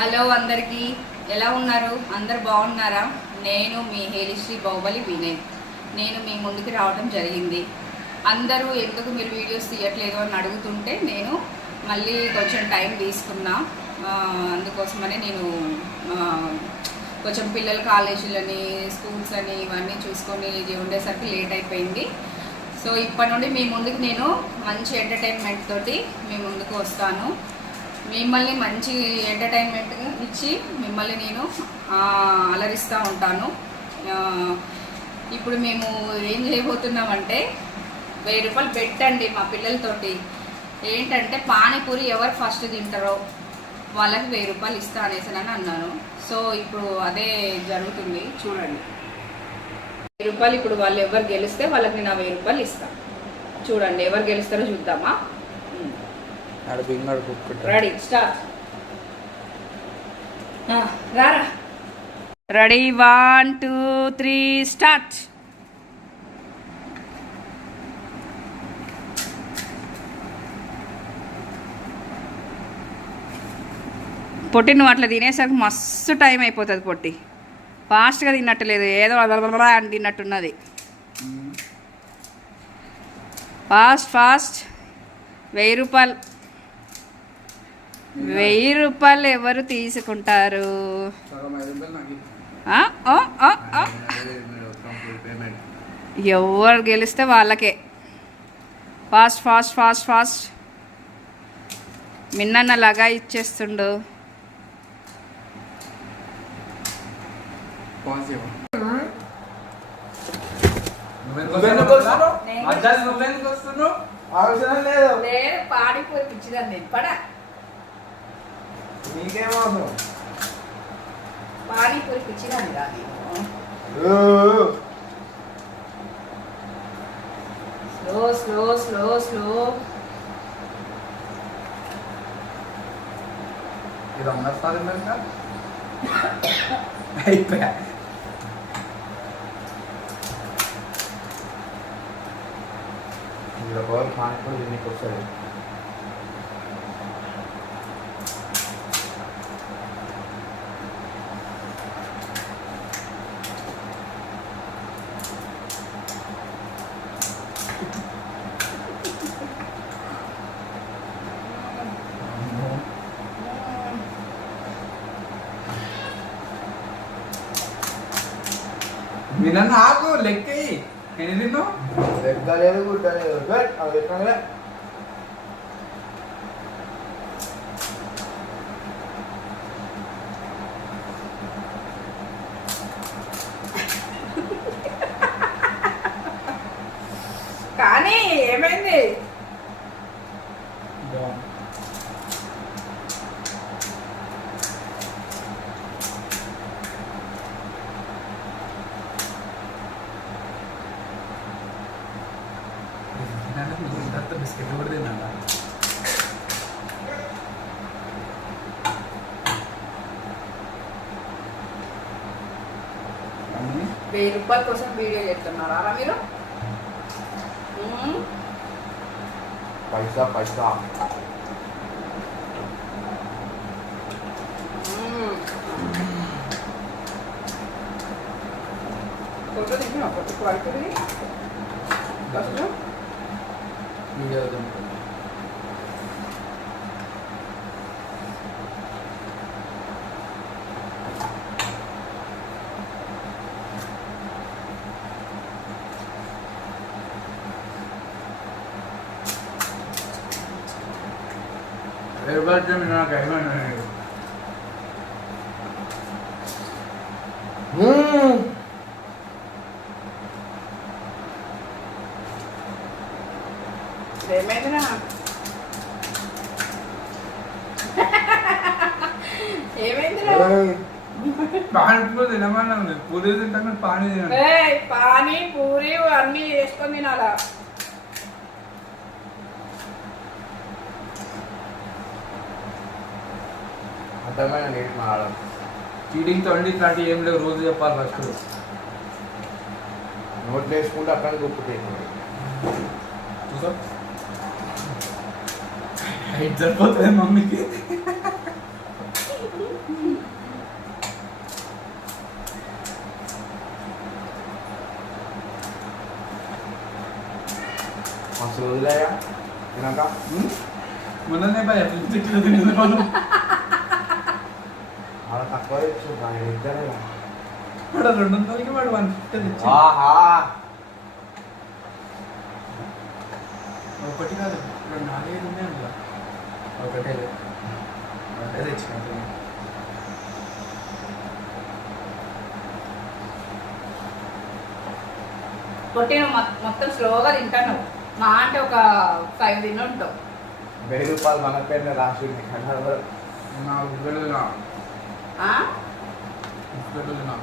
Hello అందరికీ ఎలా ఉన్నారు? అందరు బాగున్నారా? నేను మీ హేలిశ్రీ బాహుబలి వినయ్. నేను మీ ముందుకు రావడం జరిగింది. అందరూ ఎందుకు మీరు వీడియోస్ తీయట్లేదు అని అడుగుతుంటే నేను మళ్ళీ కొంచెం టైం తీసుకున్నా. అందుకోసమనే నేను కొంచెం పిల్లల కాలేజీలని స్కూల్స్ అని ఇవన్నీ చూసుకొని ఉండేసరికి లేట్ అయిపోయింది. సో ఇప్పటి నుండి మీ ముందుకు నేను మంచి ఎంటర్టైన్మెంట్ తోటి మీ ముందుకు వస్తాను. మిమ్మల్ని మంచి ఎంటర్టైన్మెంట్ ఇచ్చి మిమ్మల్ని నేను అలరిస్తూ ఉంటాను. ఇప్పుడు మేము ఏం చేయబోతున్నామంటే 1000 రూపాయలు పెట్టండి మా పిల్లలతోటి. ఏంటంటే పానీపూరి ఎవరు ఫస్ట్ తింటారో వాళ్ళకి 1000 రూపాయలు ఇస్తా అనేసానని అన్నాను. సో ఇప్పుడు అదే జరుగుతుంది, చూడండి. 1000 రూపాయలు ఇప్పుడు వాళ్ళు ఎవరు గెలిస్తే వాళ్ళకి నేను 1000 రూపాయలు ఇస్తాను. చూడండి ఎవరు గెలుస్తారో చూద్దామా. Ready start. రారా. Ready 1 2 3 start. పొట్టి నువ్వు అట్లా తినేసరికి మస్తు టైం అయిపోతుంది. పొట్టి ఫాస్ట్గా తిన్నట్టులేదు, ఏదో అని తిన్నట్టున్నది. Fast fast. 1000 రూపాయలు. 1000 రూపాయలు ఎవరు తీసుకుంటారు? ఎవరు గెలిస్తే వాళ్ళకే. Fast fast fast fast. మిన్నన్న లాగా ఇచ్చేస్తుండు. పాడిపోయి పిచ్చిదాన్ని పడా. పానీపూరి పిచ్చిదాన్ని రాదు. Slow slow slow slow. అయిపోయా. పానీపూరి దీనికి వస్తుంది. వినను నాకు లెక్క ఎన్ని తిన్నావు? లెక్కలేదు గుడ్డలేదు. అవి ఎక్కడ కానీ ఏమైంది? బిస్కెట్ కూడా తిన్నా. 1000 రూపాయల కోసం వీడియో చేస్తున్నారా మీరు? పైసా పైసా. ఫోటో దిగినా ఫోటో పడుతుంది ఫస్ట్. వీడియో 1000 రూపాయలు నాకు అయిపోయినా. ఏమైందిరా? ఏమైందిరా? పానీపూరి తినమన్నా. పూరి తింటాను, పానీ తిన. పానీ పూరి అన్నీ వేసుకొని తినాలా? అర్థమైన నీటి మాడడం. చీటింగ్ తోండి ఇట్లాంటి ఏం లేవు. రోజు చెప్పాలి ఫస్ట్. నోట్లు వేసుకుంటే అక్కడ గుప్పుతాయి. చూసా హైట్ సరిపోతుంది మమ్మీకి. రోజులయ్యా తినక మొన్ననే భయ తిట్లు తిన్నాను అలా తక్కువ తెచ్చు ఆయన ఇద్దరే వాడు 200కి వాడు 150 తెచ్చి ఆహా ఒకటి కాదు 4-5 ఉన్నాయి అందులో ఒకటే తెచ్చినట్టు కొట్టి మొత్తం స్లోగా తింటాను మా అంటే ఒక 5 తిని ఉంటావు 1000 రూపాయలు మన పేరున రాసి ఉంది కన్నా నా ఉగ్గలుగా ఆ? ఉగ్గలుగా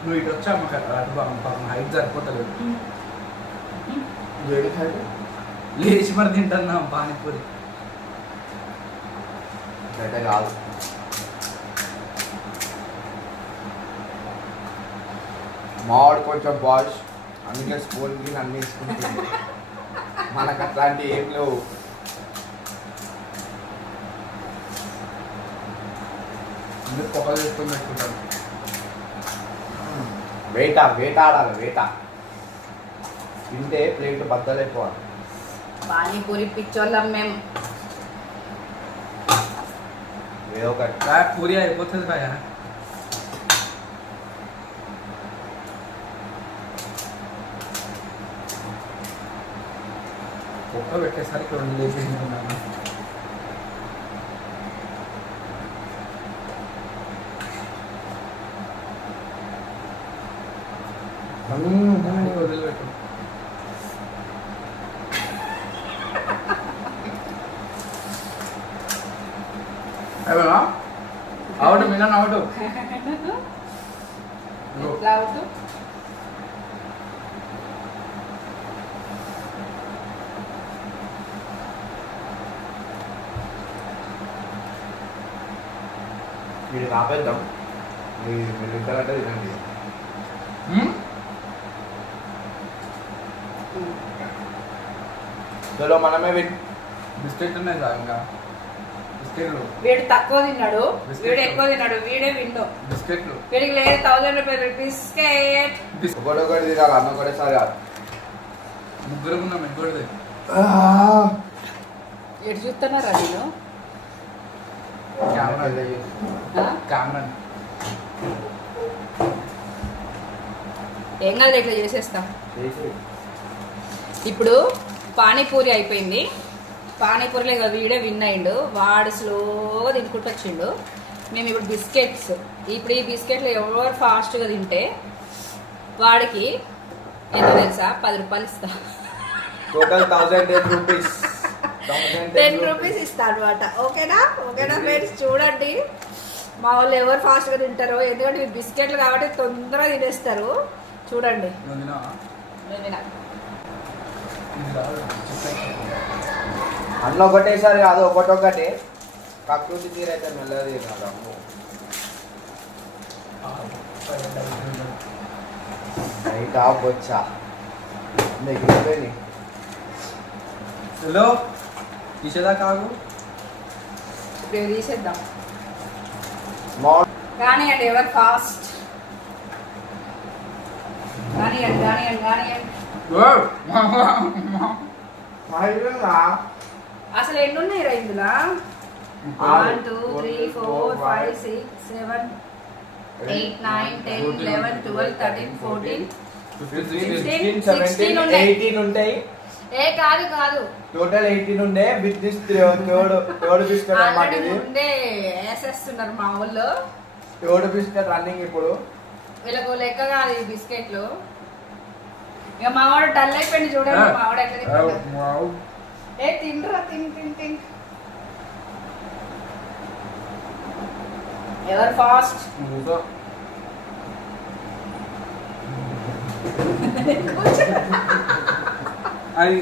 నువ్వు ఇటు వచ్చా మాకు అటు పాపం హైట్ సరిపోతలేదు వేడి సైడ్ లేచి మరి తింటున్నా పానీపూరి అయితే కాదు మావాడు కొంచెం బాయ్స్ అందుకే స్కూల్కి అన్ని తీసుకుంటుంది మనకు అట్లాంటి ఏం లేవు అందరు పొగలు చేసుకొని పెట్టుకుంటారు వేటాడాలి వేట తింటే ప్లేట్ బద్దలైపోవాలి పానీపూరి పిచ్చోళ్ళం మేము ఏదో ఒకటి పూరి అయిపోతుంది భయ కుక్క పెట్టేసరికి 2 లేచి తింటున్నాను వదిలిపెట్టు ఏమన్నా అవుట్ మిలన్ అవుట్ ఎట్లా అవుతూ వీడికి ఆపేద్దాం మీరు ఇద్దరంటే తినండి చలో మనమే విన్ బిస్కెట్ ఉన్నాయి సార్ ఇంకా బిస్కెట్లు వీడు తక్కువ తిన్నాడు బిస్కెట్. వీడు ఎక్కువ తిన్నాడు వీడే విండు బిస్కెట్లు వీడికి లేదు 1000 రూపాయలు బిస్కెట్ ఒకటి తినాలి అన్న ఒకటేసారి కాదు ముగ్గురు ఉన్నాం ఇంకోటి ఎటు చూస్తున్నారా నేను కెమెరా ఏం కాదు ఇట్లా చేసేస్తాం ఇప్పుడు పానీపూరి అయిపోయింది పానీపూరిలో ఇక వీడే విన్ అయిండు వాడు స్లోగా తినుకుంటూ వచ్చిండు మేము ఇప్పుడు బిస్కెట్స్ ఇప్పుడు ఈ బిస్కెట్లు ఎవరు ఫాస్ట్గా తింటే వాడికి ఎంత తెలుసా 10 రూపాయలు ఇస్తా టోటల్ 1010 రూపీస్ 10 రూపీస్ ఇస్తా అనమాట ఓకేనా ఓకేనా ఫ్రెండ్స్ చూడండి మా వాళ్ళు ఎవరు ఫాస్ట్గా తింటారో ఎందుకంటే ఇవి బిస్కెట్లు కాబట్టి తొందరగా తినేస్తారు చూడండి నేను తినా. అన్న ఒకటేసారి కాదు ఒకటొకటి కకృతి తీరైతే మెల్లది తినాలి నైట్ ఆఫ్ వచ్చా మిగిలిపోయి హలో తీసేదా కాదు ఇప్పుడు ఇవి తీసేద్దాం స్మాల్ కానివ్వండి ఎవరు ఫాస్ట్ కానివ్వండి కానివ్వండి కానివ్వండి అసలు ఎన్ని ఉన్నాయి రా ఇందులో 1 2 3 4 5 6 7 8 9 10 11 12 13 14 16 ఉన్నాయి. 18 ఉంటాయి కాదు కాదు టోటల్ 18 ఉండే విత్ దిస్ థర్డ్ బిస్కెట్ అన్నమాట ఆల్రెడీ ఇది ముందే వేసేస్తున్నారు మా ఊళ్ళో థర్డ్ బిస్కెట్ రన్నింగ్ ఇప్పుడు వీళ్ళకు లెక్క కాదు ఈ బిస్కెట్లు ఇక మా వాడు డల్ అయిపోయింది చూడండి మా వాడు ఎట్లా తింటాడు తిండ్రా తిన్ ఎవరు ఫాస్ట్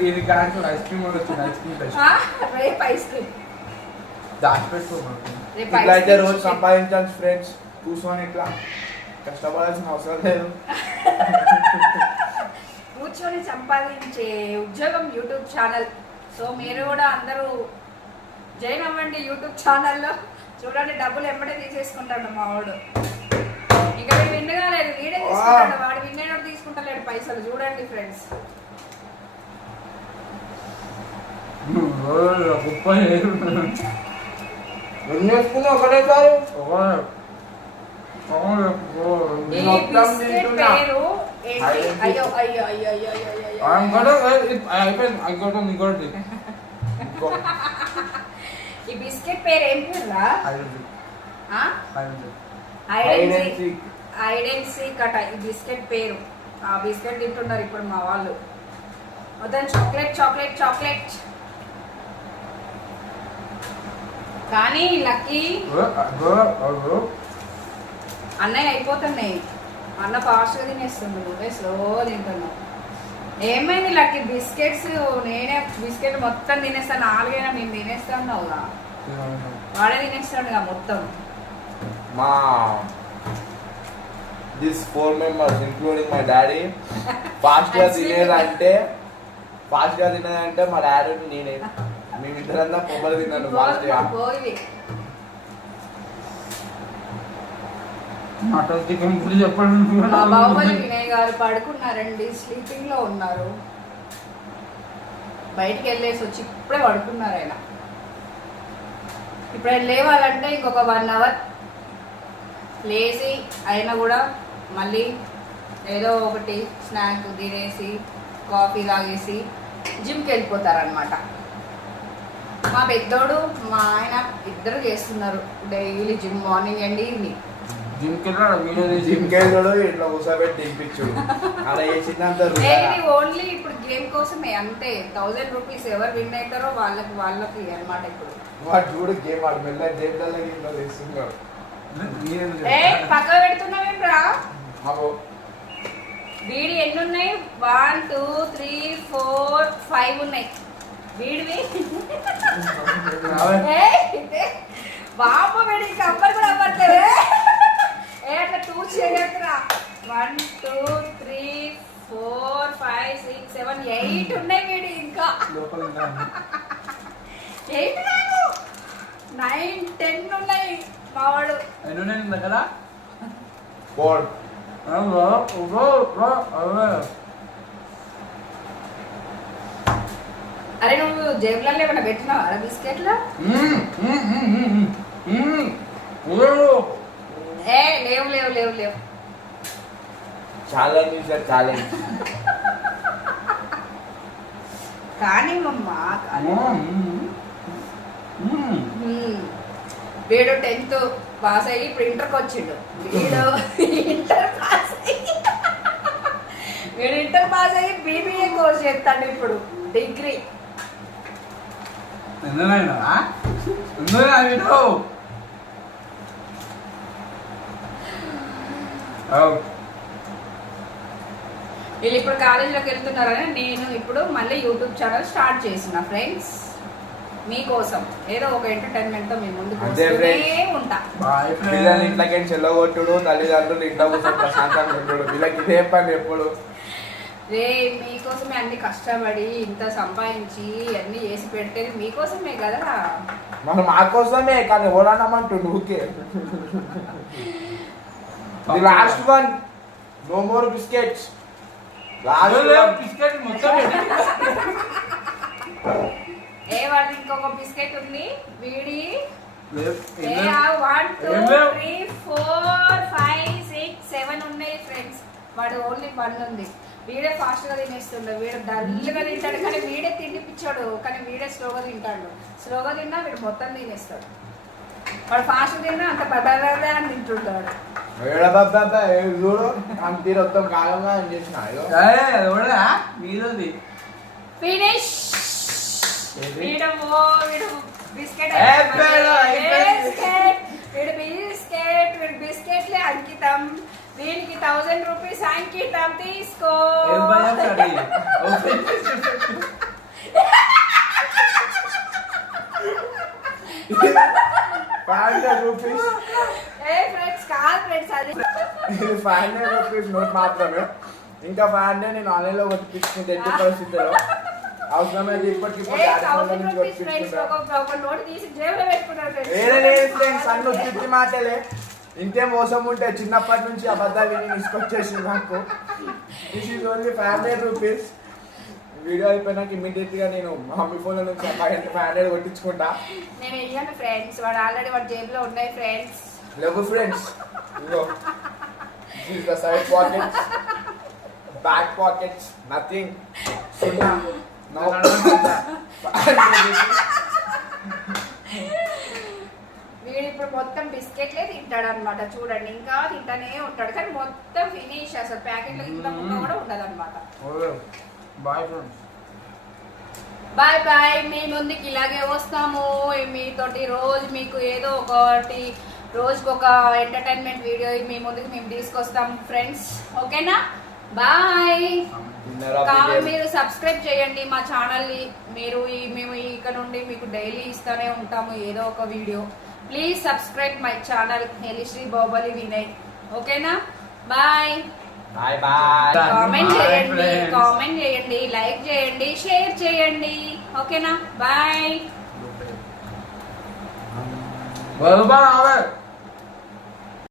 ఇది కానీ ఐస్ క్రీమ్ కూడా వచ్చింది ఐస్ క్రీమ్ రేపు ఐస్ క్రీమ్ దాచిపెట్టుకోమను రేపు ఇట్లా ఐస్ అయితే క్రీమ్ రోజు సంపాదించాలి ఫ్రెండ్స్ కూర్చొని ఇట్లా కష్టపడాల్సిన అవసరం లేదు. కూర్చొని సంపాదించే ఉద్యోగం యూట్యూబ్ ఛానల్. సో మీరు కూడా అందరూ జాయిన్ అవ్వండి యూట్యూబ్ ఛానల్లో. చూడండి డబ్బులు ఎమ్మటే తీసేసుకుంటాడు మా వాడు. ఇంకా వీడు విన్ కాలేదు, వీడే తీసుకుంటాడు. వాడు విన్ అయినప్పుడు తీసుకుంటలేడు పైసలు. చూడండి ఫ్రెండ్స్. ఎన్ని వేసుకున్నా ఒకటేసారి ఈ బిస్కెట్ పేరు ఏంటి? అయ్యో అయ్యో అయ్యో అయ్యో అయ్యో ఈ బిస్కెట్ పేరు ఏం పేరురా? హైడ్ అండ్ సీక్ అట ఈ బిస్కెట్ పేరు. ఆ బిస్కెట్ తింటున్నారు ఇప్పుడు మా వాళ్ళు. మొత్తం చాక్లెట్ చాక్లెట్ చాక్లెట్. కానీ లక్కీ అన్నయ్య అయిపోతున్నాయి. అన్న ఫాస్ట్గా తినేస్తుంది, నువ్వే స్లో తింటున్నావు. ఏమైంది లక్కీ? బిస్కెట్స్ నేనే బిస్కెట్ మొత్తం తినేస్తాను. 4 అయినా నేను తినేస్తానుగా, వాడే తినేస్తాడుగా మొత్తం. మా this 4 members including my daddy ఫాస్ట్గా తినేదంటే మా డాడీ నేనే. మేమిద్దరంతా పొగలు తిన్నాను ఫాస్ట్గా. మా బాహుబలి వినయ్ గారు పడుకున్నారండి, స్లీపింగ్ లో ఉన్నారు. బయటికి వెళ్ళేసి వచ్చి ఇప్పుడే పడుకున్నారు ఆయన. ఇప్పుడు ఆయన లేవాలంటే ఇంకొక 1 hour లేచి అయినా కూడా మళ్ళీ ఏదో ఒకటి స్నాక్ తినేసి కాఫీ తాగేసి జిమ్కి వెళ్ళిపోతారనమాట. మా పెద్దోడు మా ఆయన ఇద్దరు చేస్తున్నారు daily gym, morning and evening. జిమ్కి వెళ్ళాడు, ఇట్లా కూర్చోబెట్టి దింపించుడు అలా చేసిందంత. ఓన్లీ ఇప్పుడు గేమ్ కోసమే అంతే. 1000 రూపీస్ ఎవరు విన్ అవుతారో వాళ్ళకి అనమాట. ఇప్పుడు వాడు చూడు గేమ్ ఆడు మెల్ల గేమ్లలో చేస్తున్నాడు. పక్క పెడుతున్నావేం రా? వీడి ఎన్ని ఉన్నాయి? 1 2 3 4 5 ఉన్నాయి వీడివి. బాబు వీడి కంపర్ కూడా అవ్వట్లేదు. అట్లా 2 చేయరా. 1 2 3 4 5 6 7 8 ఉన్నాయి వీడి. ఇంకా 8 కాదు 9 10 ఉన్నాయి మావాడు. కదా అరే నువ్వు జేబులలో ఏమైనా పెట్టినావా బిస్కెట్లు? లేవు లేవు లేవు లేవు. ఛాలెంజ్ కానీ మమ్మా వీడు 10th పాస్ అయ్యి ఇప్పుడు ఇంటర్కి వచ్చిండు. వీడు ఇంటర్ పాస్ అయ్యి బీబీఏ కోర్స్ చేస్తాడు ఇప్పుడు, డిగ్రీ. వీళ్ళు ఇప్పుడు కాలేజీలోకి వెళ్తున్నారని నేను ఇప్పుడు మళ్ళీ యూట్యూబ్ ఛానల్ స్టార్ట్ చేసిన ఫ్రెండ్స్. మీకోసం ఏదో ఒక ఎంటర్టైన్మెంట్ తో మీ ముందుకు వస్తూనే ఉంటా. పిల్లలు ఇంట్లోకి చెల్లగొట్టుడు, తల్లిదండ్రులు ఇంట్లో కూర్చొని ప్రశాంతంగా ఉంటాడు. వీళ్ళకి ఇదే పని ఎప్పుడు. మీకోసమే అన్ని కష్టపడి ఇంత సంపాదించి అన్ని చేసి పెడితే మీకోసమే కదా. మనం మా కోసమే కానీ ఓడానమంటుండు ఊకే. The last one, no more biscuits. Biscuit మొత్తం వాడి ఇంకొక బిస్కెట్ ఉంది వీడి. 1 2 3 4 5 6 7 ఉన్నాయి ఫ్రెండ్స్. వాడు ఓన్లీ 1 ఉంది. వీడే ఫాస్ట్ గా తినేస్తుండే. వీడు డల్గా తింటాడు కానీ వీడే తిండిపించాడు. కానీ వీడే స్లోగా తింటాడు. స్లోగా తిన్నా వీడు మొత్తం తినేస్తాడు. వాడు ఫాస్ట్ తిన్నా అంత బదాబదా అని తింటుంటాడు. ఫినిష్. వీడు బిస్కెట్ వీడు బిస్కెట్లే అంకితం. వీనికి 1000 రూపీస్ అంకితం. తీసుకో. 500 రూపీస్. ఫ్రెండ్స్ కాదు ఫ్రెండ్స్ అది ఇది 500 రూపీస్ నోట్ మాత్రమే. ఇంకా 500 నేను ఆన్లైన్లో కొట్టించుకుంటే ఎట్టి పరిస్థితుల్లో అవసరమైతే ఇప్పటికిప్పుడు డాడీ నుంచి కొట్టించుకుంటా. వేరే లేదు ఫ్రెండ్స్, అన్ని ఉత్తి మాటలే. ఇంకే మోసం ఉంటే చిన్నప్పటి నుంచి అబద్ధాలు విని తీసుకొచ్చేసి నాకు. This is only 500 rupees. Video అయిపోయినాక ఇమీడియట్ గా నేను మా మమ్మీ ఫోన్ నుంచి 500 కొట్టించుకుంటా. నేను వెయ్యాను ఫ్రెండ్స్, వాడు ఆల్రెడీ వాడి జేబులో ఉన్నాయి ఫ్రెండ్స్. లేవు ఫ్రెండ్స్, ఇగో this the side pockets, back pockets, nothing. సున్నా నో. వీడు ఇప్పుడు మొత్తం బిస్కెట్లే తింటాడు అనమాట. చూడండి, ఇంకా తింటానే ఉంటాడు, కానీ మొత్తం ఫినిష్. అసలు ప్యాకెట్లో ఇంత ముక్క కూడా ఉండదు అనమాట. Bye friends. Bye bye. మీ ముందుకి ఇలాగే వస్తాము మీతోటి. రోజు మీకు ఏదో ఒకటి, రోజుకి ఒక ఎంటర్టైన్మెంట్ వీడియో మీ ముందుకు మేము తీసుకొస్తాం ఫ్రెండ్స్. ఓకేనా? బాయ్. మీరు సబ్స్క్రైబ్ చేయండి మా ఛానల్ని. మేము ఇక్కడ నుండి మీకు డైలీ ఇస్తూనే ఉంటాము ఏదో ఒక video. Please subscribe my channel హేలిశ్రీ బాహుబలి వినయ్. ఓకేనా? బాయ్. Bye bye. కామెంట్ చేయండి, లైక్ చేయండి, షేర్ చేయండి. ఓకేనా? బాయ్. బాయ్.